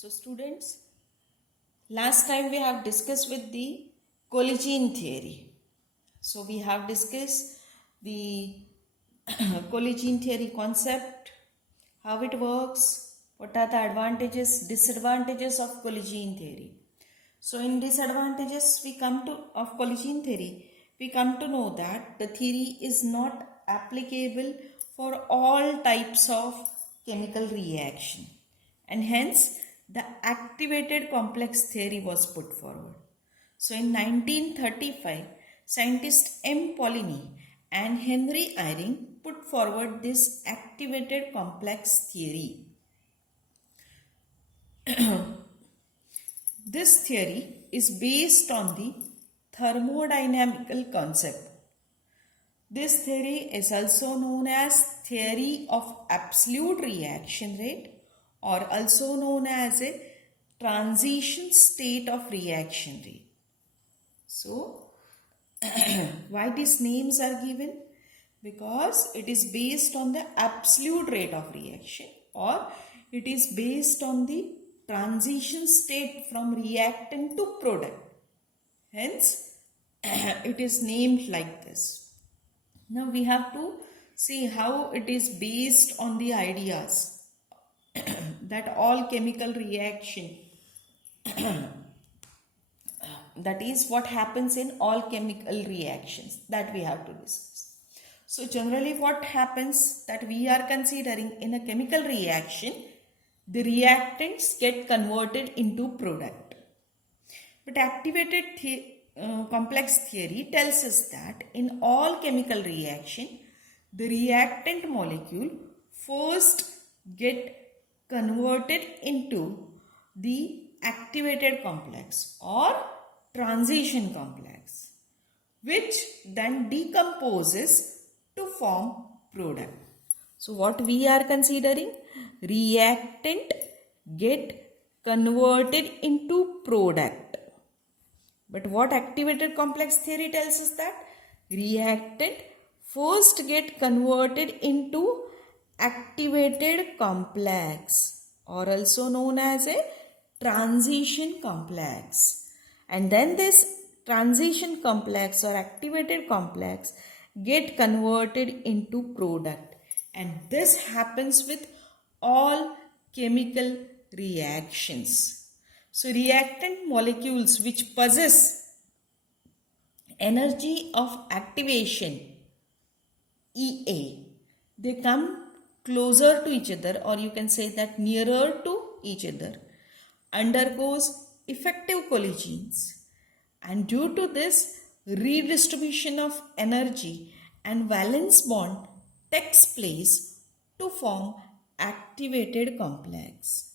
So students, last time we have discussed with the Colligene theory. So we have discussed the Colligene theory concept, how it works, what are the advantages, disadvantages of Colligene theory. So in disadvantages of Colligene theory, we come to know that the theory is not applicable for all types of chemical reaction, and hence the activated complex theory was put forward. So in 1935, scientists M. Poligny and Henry Eyring put forward this activated complex theory. This theory is based on the thermodynamical concept. This theory is also known as theory of absolute reaction rate, or also known as a transition state of reaction rate. So, why these names are given? Because it is based on the absolute rate of reaction, or it is based on the transition state from reactant to product. Hence, it is named like this. Now we have to see how it is based on the ideas that all chemical reaction, that is what happens in all chemical reactions, that we have to discuss. So generally what happens that we are considering in a chemical reaction, the reactants get converted into product. But activated complex theory tells us that in all chemical reaction, the reactant molecule first get converted into the activated complex or transition complex, which then decomposes to form product. So what we are considering? Reactant get converted into product. But what activated complex theory tells us that? Reactant first get converted into activated complex, or also known as a transition complex. And then this transition complex or activated complex get converted into product. And this happens with all chemical reactions. So reactant molecules which possess energy of activation EA, they come closer to each other, or you can say that nearer to each other, undergoes effective collisions, and due to this redistribution of energy and valence bond takes place to form activated complex.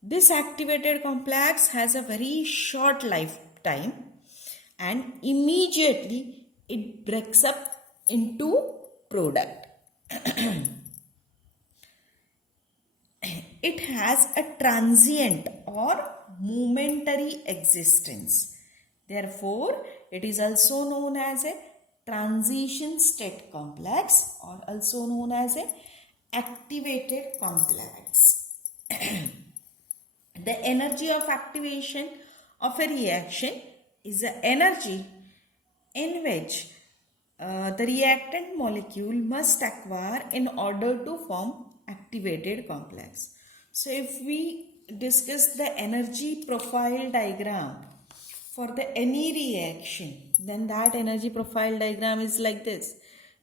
This activated complex has a very short lifetime and immediately it breaks up into product. It has a transient or momentary existence. Therefore, it is also known as a transition state complex, or also known as a activated complex. The energy of activation of a reaction is the energy in which the reactant molecule must acquire in order to form activated complex. So if we discuss the energy profile diagram for any reaction, then that energy profile diagram is like this.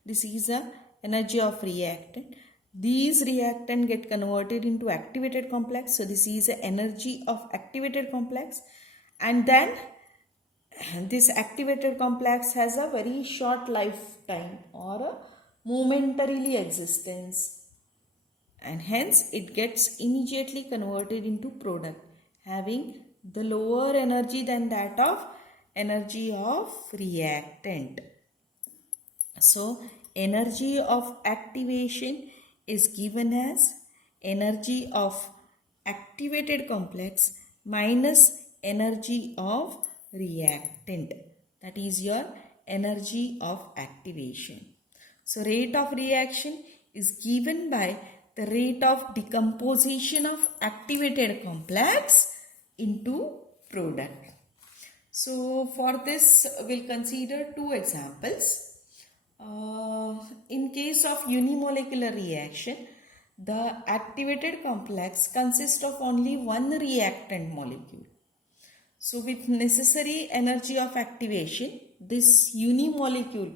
This is the energy of reactant. These reactant get converted into activated complex. So this is the energy of activated complex. And then this activated complex has a very short lifetime or a momentarily existence. And hence it gets immediately converted into product, having the lower energy than that of energy of reactant. So energy of activation is given as energy of activated complex minus energy of reactant. That is your energy of activation. So rate of reaction is given by the rate of decomposition of activated complex into product. So for this, we'll consider two examples. In case of unimolecular reaction, the activated complex consists of only one reactant molecule. So with necessary energy of activation, this unimolecule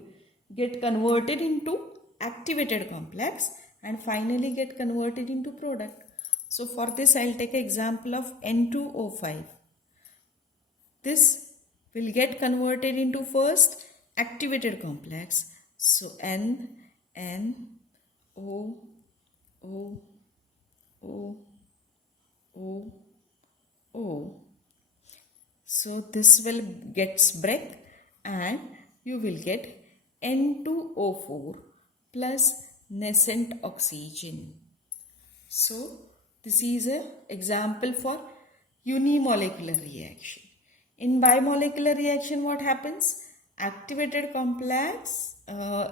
get converted into activated complex and finally get converted into product. So for this, I'll take an example of N2O5. This will get converted into first activated complex. So N, O, O, O, O, O. So this will gets break and you will get N2O4 plus nascent oxygen. So this is an example for unimolecular reaction. In bimolecular reaction, what happens? Activated complex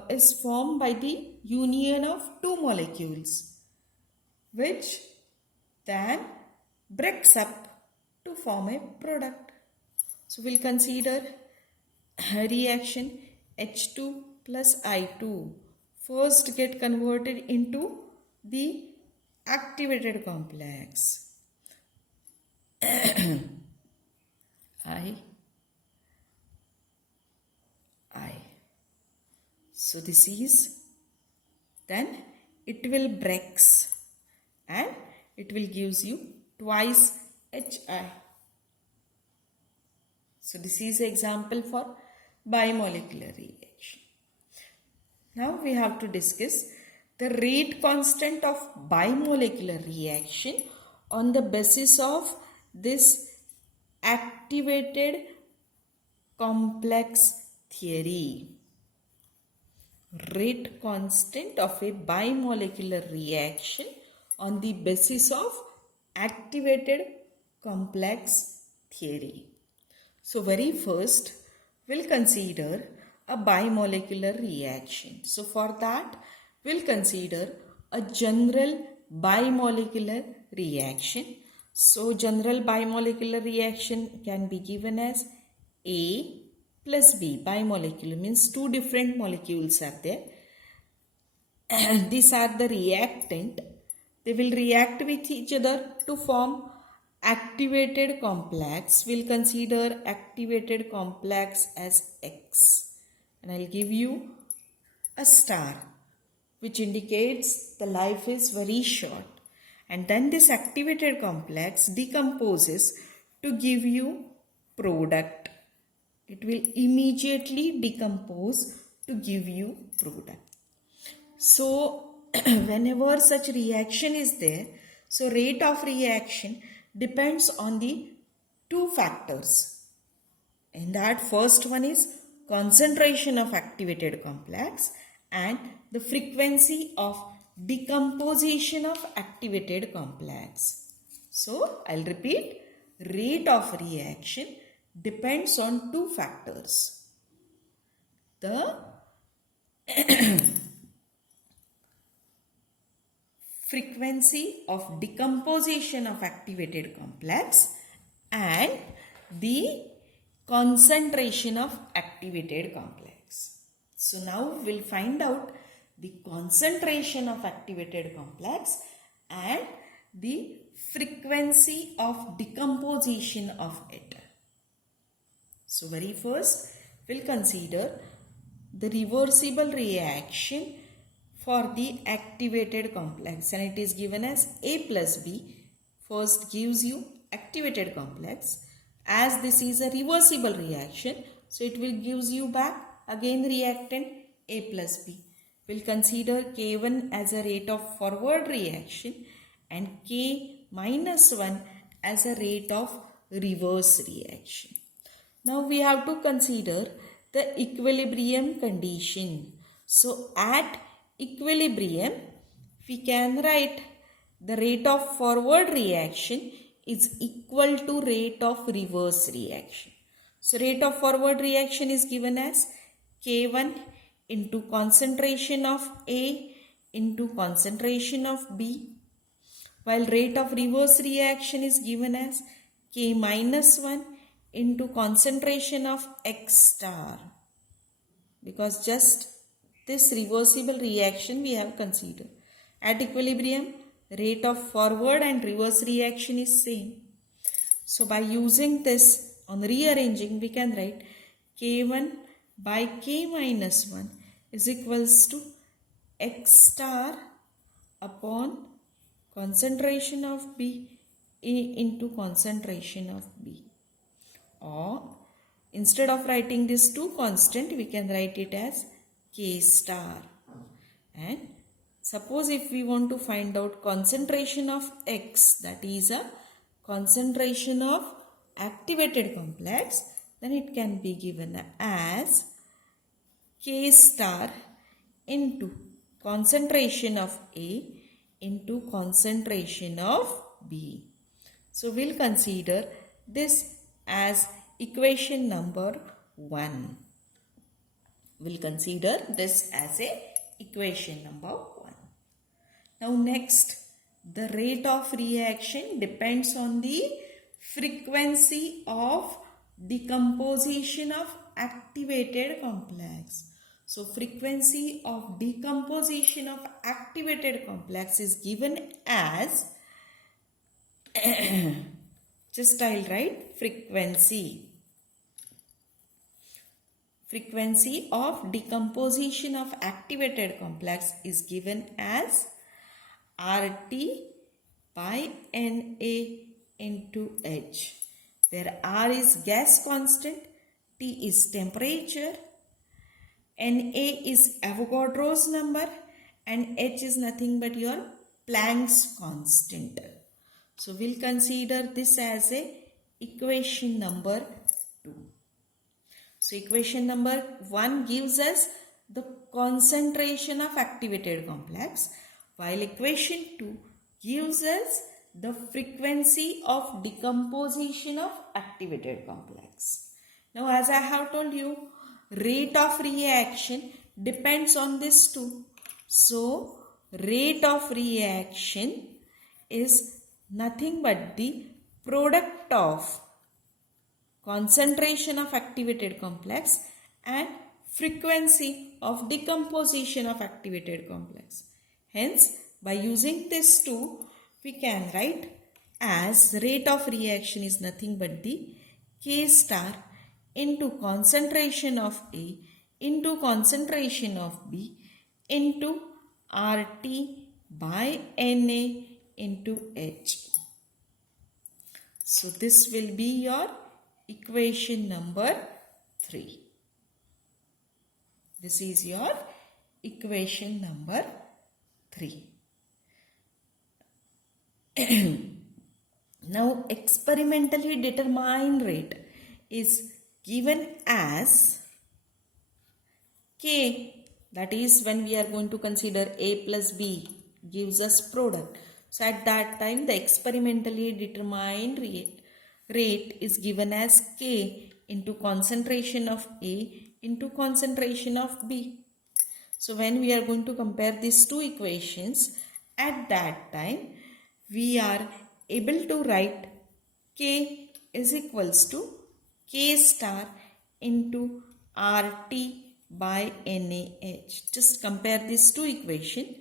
is formed by the union of two molecules, which then breaks up to form a product. So we'll consider reaction H2 plus I2 first get converted into the activated complex. I. So this is, then it will breaks and it will gives you twice Hi. So this is an example for bimolecular reaction. Now we have to discuss the rate constant of bimolecular reaction on the basis of this activated complex theory. Rate constant of a bimolecular reaction on the basis of activated complex theory. So very first, we'll consider a bimolecular reaction. So for that, we'll consider a general bimolecular reaction. So general bimolecular reaction can be given as A plus B. Bimolecular means two different molecules are there. And these are the reactant. They will react with each other to form activated complex. We'll consider activated complex as X. And I'll give you a star, which indicates the life is very short. And then this activated complex decomposes to give you product. It will immediately decompose to give you product. So whenever such reaction is there, so rate of reaction depends on the two factors. And that first one is concentration of activated complex and the frequency of decomposition of activated complex. So I'll repeat, rate of reaction depends on two factors. The frequency of decomposition of activated complex and the concentration of activated complex. So now we'll find out the concentration of activated complex and the frequency of decomposition of it. So very first, we'll consider the reversible reaction for the activated complex, and it is given as A plus B. First gives you activated complex. As this is a reversible reaction, so it will gives you back again reactant A plus B. We'll consider K1 as a rate of forward reaction and K minus 1 as a rate of reverse reaction. Now we have to consider the equilibrium condition. So at equilibrium, we can write the rate of forward reaction is equal to rate of reverse reaction. So rate of forward reaction is given as K1 into concentration of A into concentration of B, while rate of reverse reaction is given as K minus 1 into concentration of X star, because just this reversible reaction we have considered. At equilibrium, rate of forward and reverse reaction is same. So by using this, on rearranging, we can write K1 by K minus 1 is equals to X star upon concentration of B into concentration of B. Or instead of writing this two constant, we can write it as K star. And suppose if we want to find out concentration of X, that is a concentration of activated complex, then it can be given as K star into concentration of A into concentration of B. So we'll consider this as equation number 1. We'll consider this as a equation number 1. Now next, the rate of reaction depends on the frequency of decomposition of activated complex. So frequency of decomposition of activated complex is given as just I'll write frequency of decomposition of activated complex is given as RT by Na into H, where R is gas constant, T is temperature, Na is Avogadro's number, and H is nothing but your Planck's constant. So we'll consider this as a equation number 2. So equation number 1 gives us the concentration of activated complex, while equation 2 gives us the frequency of decomposition of activated complex. Now as I have told you, rate of reaction depends on this too. So rate of reaction is nothing but the product of concentration of activated complex and frequency of decomposition of activated complex. Hence, by using this two, we can write as rate of reaction is nothing but the K star into concentration of A into concentration of B into RT by Na into H. So this will be your equation number 3. This is your equation number 3. Now experimentally determined rate is given as K, that is when we are going to consider A plus B gives us product. So at that time the experimentally determined rate is given as K into concentration of A into concentration of B. So when we are going to compare these two equations, at that time we are able to write K is equals to K star into RT by NaH. Just compare these two equations.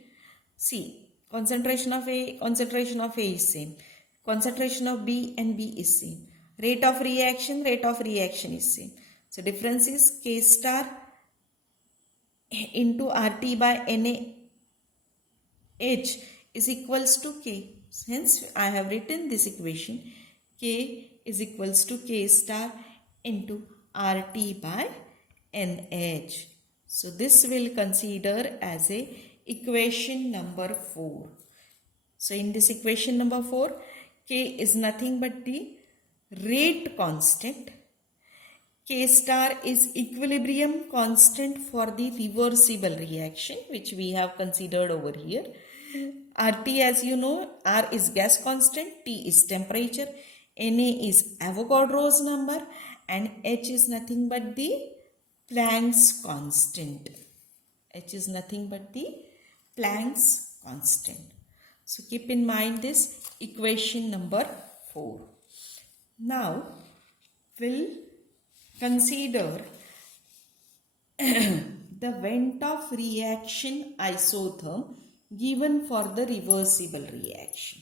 See, concentration of A is same. Concentration of B and B is same. Rate of reaction is same. So difference is K star into RT by NaH is equals to K. Hence I have written this equation. K is equals to K star into RT by NH. So this will consider as a equation number 4. So in this equation number 4, K is nothing but the rate constant. K star is equilibrium constant for the reversible reaction, which we have considered over here. RT, as you know, R is gas constant, T is temperature, Na is Avogadro's number, and H is nothing but the Planck's constant. H is nothing but the Planck's constant. So keep in mind this equation number 4. Now we'll consider the Vent-Off reaction isotherm given for the reversible reaction.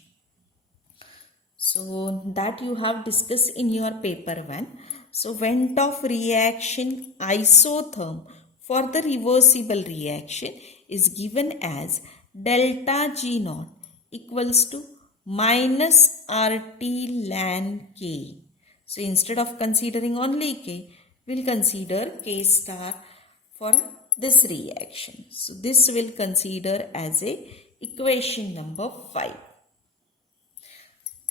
So that you have discussed in your paper 1. So Vent-Off reaction isotherm for the reversible reaction is given as delta G naught equals to minus RT ln K. So instead of considering only K, we'll consider K star for this reaction. So this will consider as a equation number 5.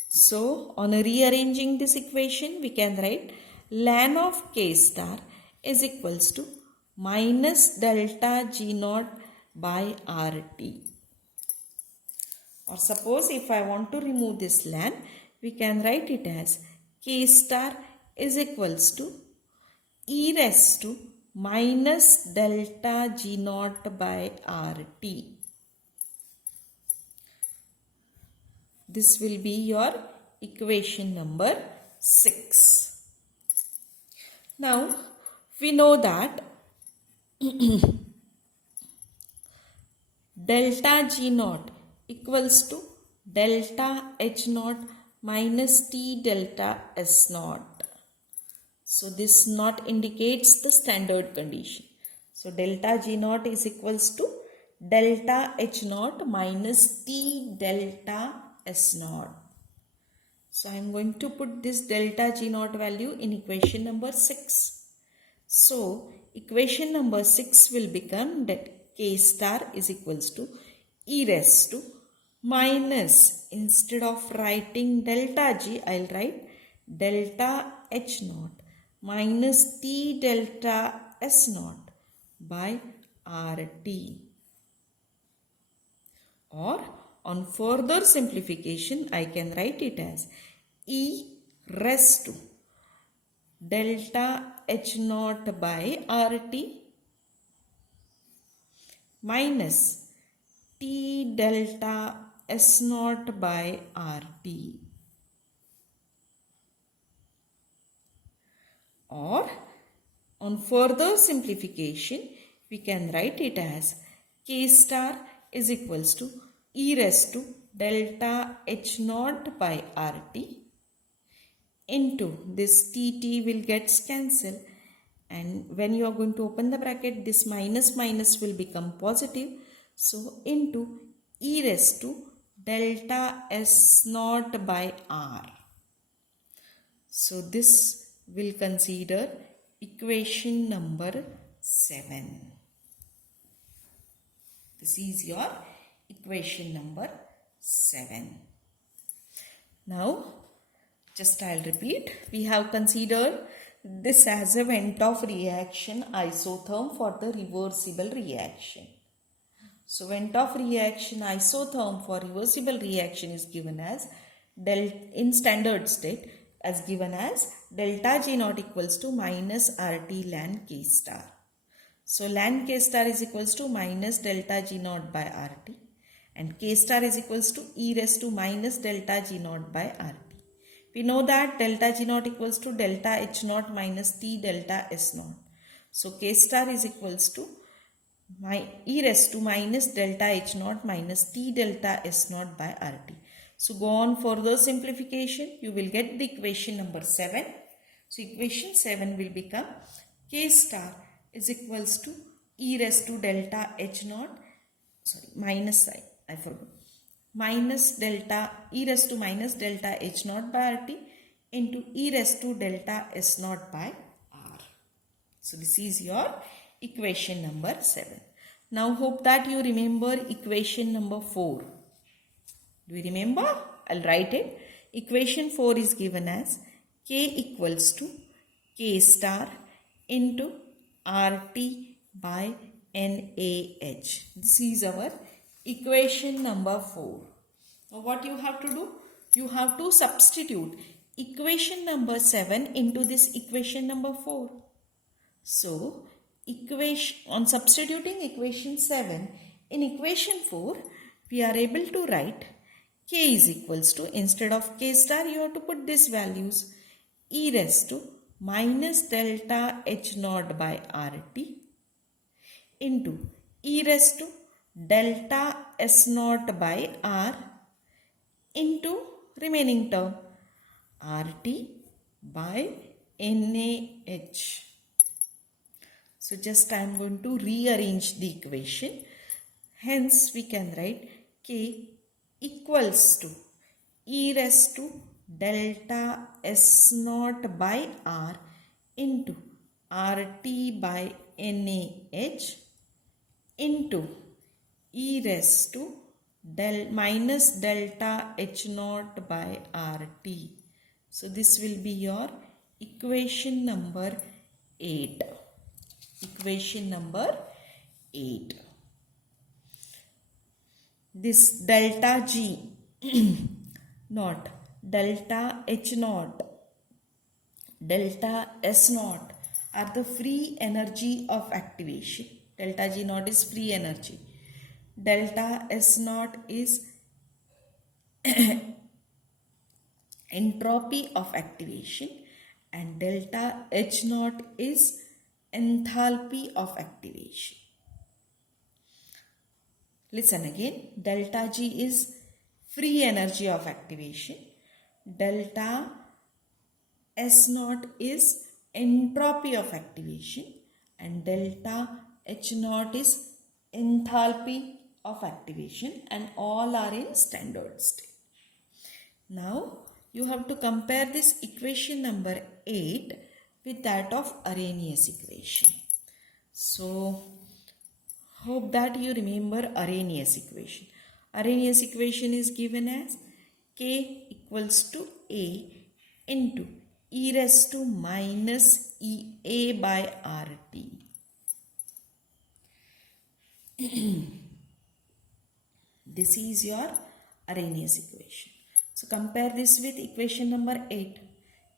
So on rearranging this equation, we can write ln of K star is equals to minus delta G naught by RT. Or suppose if I want to remove this ln, we can write it as K star is equals to e raised to minus delta G naught by RT. This will be your equation number 6. Now we know that delta G naught equals to delta H naught minus T delta S naught. So this naught indicates the standard condition. So delta G naught is equals to delta H naught minus T delta S naught. So I am going to put this delta G naught value in equation number 6. So equation number 6 will become that K star is equals to e raised to minus, instead of writing delta G, I will write delta H naught minus T delta S naught by RT. Or on further simplification, I can write it as e raised to delta H naught by RT minus T delta S naught by RT. Or on further simplification, we can write it as K star is equals to e raised to delta H naught by RT into this TT will get cancelled, and when you are going to open the bracket, this minus minus will become positive. So into e raised to delta S naught by R. So this will consider equation number 7. This is your equation number 7. Now just I'll repeat. We have considered this as a Vent-Off reaction isotherm for the reversible reaction. So Vent-Off reaction isotherm for reversible reaction is given as in standard state as given as delta G naught equals to minus RT ln K star. So ln K star is equals to minus delta G naught by RT, and K star is equals to e raised to minus delta G naught by RT. We know that delta G naught equals to delta H naught minus T delta S naught. So K star is equals to e raised to minus delta H naught minus T delta S naught by RT. So go on further simplification, you will get the equation number 7. So equation 7 will become K star is equals to e raised to delta H naught, minus I forgot, minus delta e raised to minus delta H naught by RT into e raised to delta S naught by R. So this is your equation number 7. Now hope that you remember equation number 4. Do you remember? I'll write it. Equation 4 is given as K equals to K star into RT by NaH. This is our equation number 4. Now what you have to do? You have to substitute equation number 7 into this equation number 4. So on substituting equation 7 In equation 4, we are able to write k is equals to, instead of k star, you have to put these values, e raised to minus delta h naught by RT into e raised to delta s naught by R into remaining term RT by NaH. So just I am going to rearrange the equation. Hence we can write k equals to e raised to delta S naught by R into RT by NaH into e raised to minus delta H naught by RT. So this will be your equation number 8. Equation number 8. This delta G naught, delta H naught, delta S naught are the free energy of activation. Delta G naught is free energy. Delta S naught is entropy of activation, and delta H naught is enthalpy of activation. Listen again. Delta G is free energy of activation. Delta S naught is entropy of activation, and delta H naught is enthalpy of activation, and all are in standard state. Now you have to compare this equation number 8 with that of Arrhenius equation. So hope that you remember Arrhenius equation. Arrhenius equation is given as k equals to A into e raised to minus EA by RT. This is your Arrhenius equation. So compare this with equation number 8.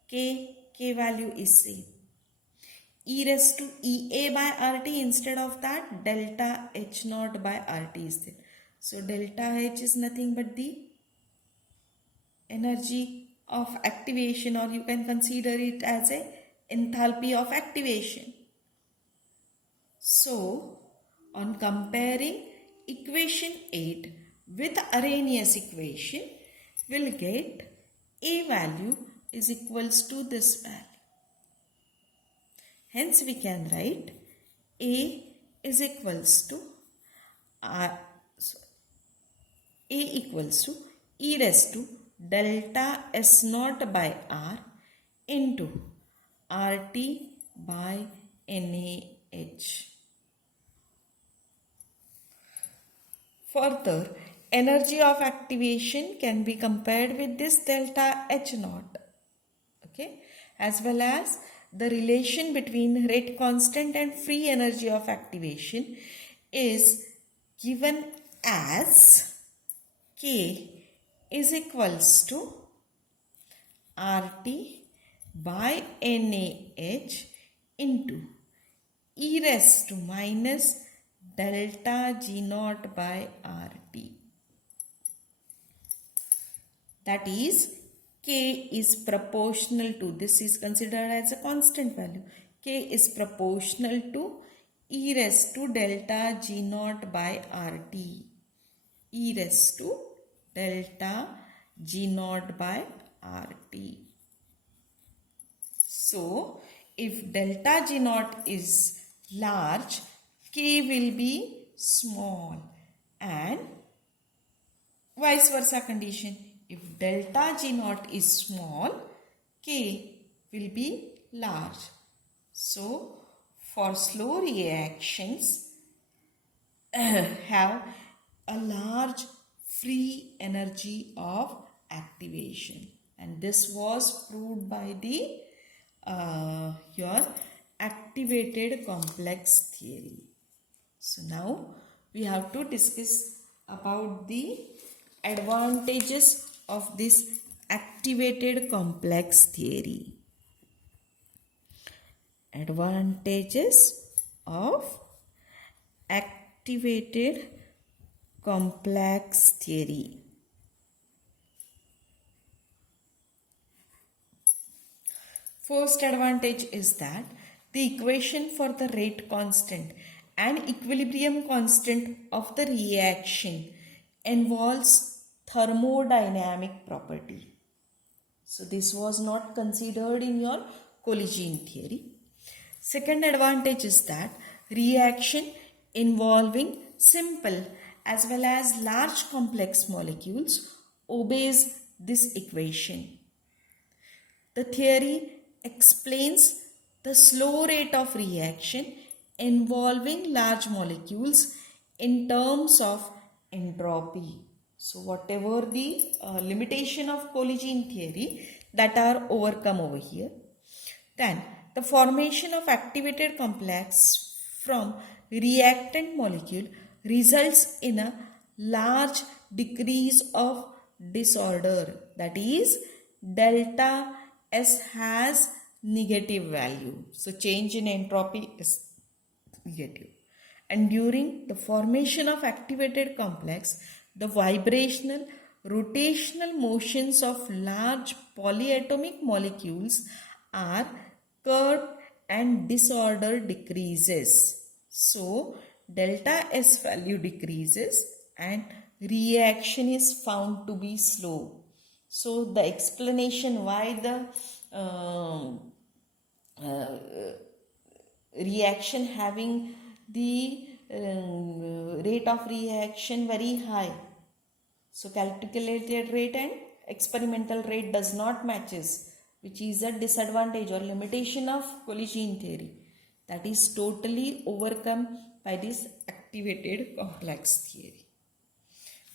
K value is same. E raised to EA by RT, instead of that delta H naught by RT is there. So delta H is nothing but the energy of activation, or you can consider it as a enthalpy of activation. So on comparing equation 8 with Arrhenius equation, we'll get A value is equals to this value. Hence we can write A is equals to A equals to e raised to delta S naught by R into RT by NaH. Further, energy of activation can be compared with this delta H naught, okay, as well as the relation between rate constant and free energy of activation is given as K is equals to RT by NaH into e raised to minus delta G naught by RT. That is, K is proportional to, this is considered as a constant value, K is proportional to e raised to delta G naught by RT. E raised to delta G naught by RT. So, if delta G naught is large, K will be small, and vice versa condition. If delta G naught is small, K will be large. So, for slow reactions have a large free energy of activation, and this was proved by the your activated complex theory. So now we have to discuss about the advantages of this activated complex theory. Advantages of activated complex theory. First advantage is that the equation for the rate constant and equilibrium constant of the reaction involves thermodynamic property. So this was not considered in your collision theory. Second advantage is that reaction involving simple as well as large complex molecules obeys this equation. The theory explains the slow rate of reaction involving large molecules in terms of entropy. So whatever the limitation of collision theory that are overcome over here. Then the formation of activated complex from reactant molecule results in a large decrease of disorder, that is delta S has negative value. So change in entropy is negative. And during the formation of activated complex, the vibrational rotational motions of large polyatomic molecules are curbed and disorder decreases. So delta S value decreases and reaction is found to be slow. So the explanation why the reaction having the rate of reaction very high. So calculated rate and experimental rate does not matches, which is a disadvantage or limitation of collision theory. That is totally overcome by this activated complex theory.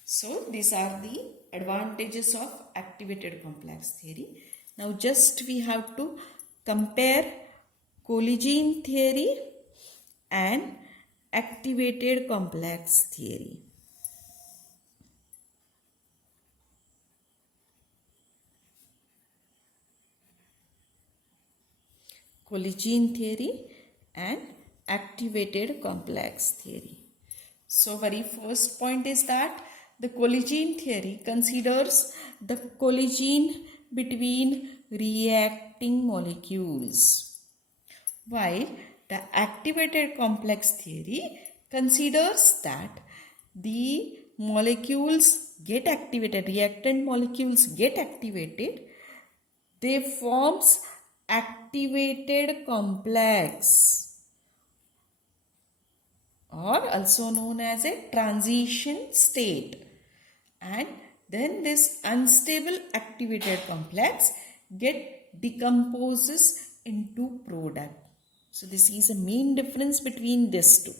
So these are the advantages of activated complex theory. Now just we have to compare collision theory and activated complex theory. Collision theory and activated complex theory. So very first point is that the collision theory considers the collision between reacting molecules, while the activated complex theory considers that the molecules get activated, reactant molecules get activated, they forms activated complex, or also known as a transition state, and then this unstable activated complex get decomposes into product. So this is a main difference between these two.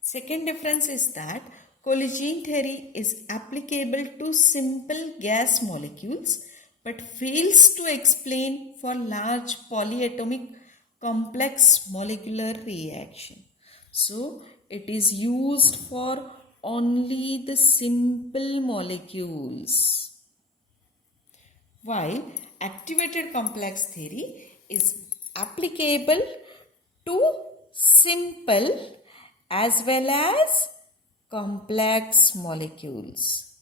Second difference is that collision theory is applicable to simple gas molecules but fails to explain for large polyatomic complex molecular reaction. So it is used for only the simple molecules, while activated complex theory is applicable to simple as well as complex molecules,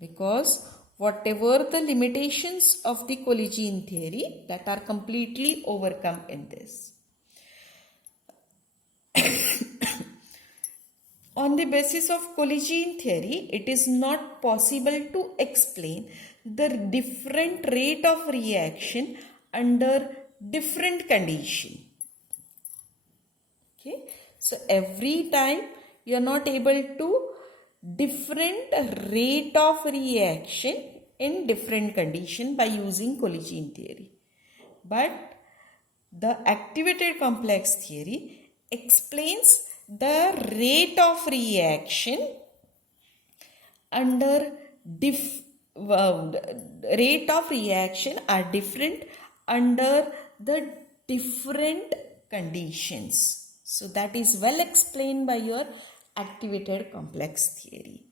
because whatever the limitations of the collision theory that are completely overcome in this. On the basis of collision theory, it is not possible to explain the different rate of reaction under different condition. Okay, so every time you are not able to different rate of reaction in different condition by using collision theory, but the activated complex theory explains the rate of reaction under rate of reaction are different under the different conditions. So that is well explained by your activated complex theory.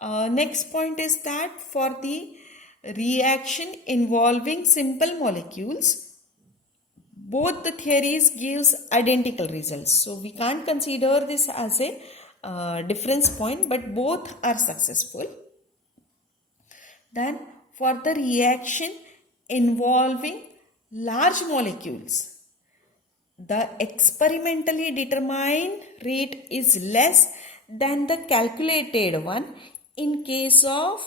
Next point is that for the reaction involving simple molecules, both the theories gives identical results. So we can't consider this as a difference point, but both are successful. Then for the reaction involving large molecules, the experimentally determined rate is less than the calculated one in case of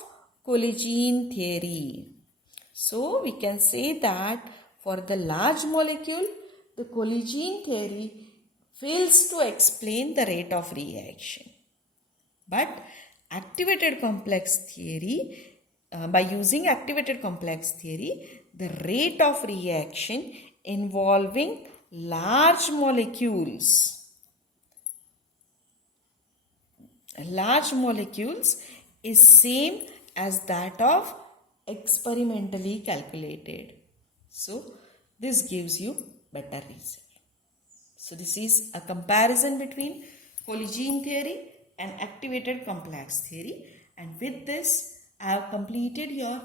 Colligene theory. So we can say that for the large molecule, the Colligene theory fails to explain the rate of reaction. But activated complex theory, by using activated complex theory, the rate of reaction involving large molecules is same as that of experimentally calculated. So this gives you better result. So this is a comparison between Colligene theory and activated complex theory, and with this I have completed your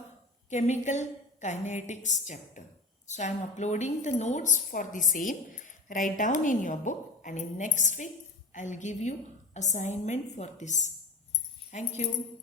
chemical kinetics chapter. So I am uploading the notes for the same. Write down in your book, and in next week I will give you assignment for this. Thank you.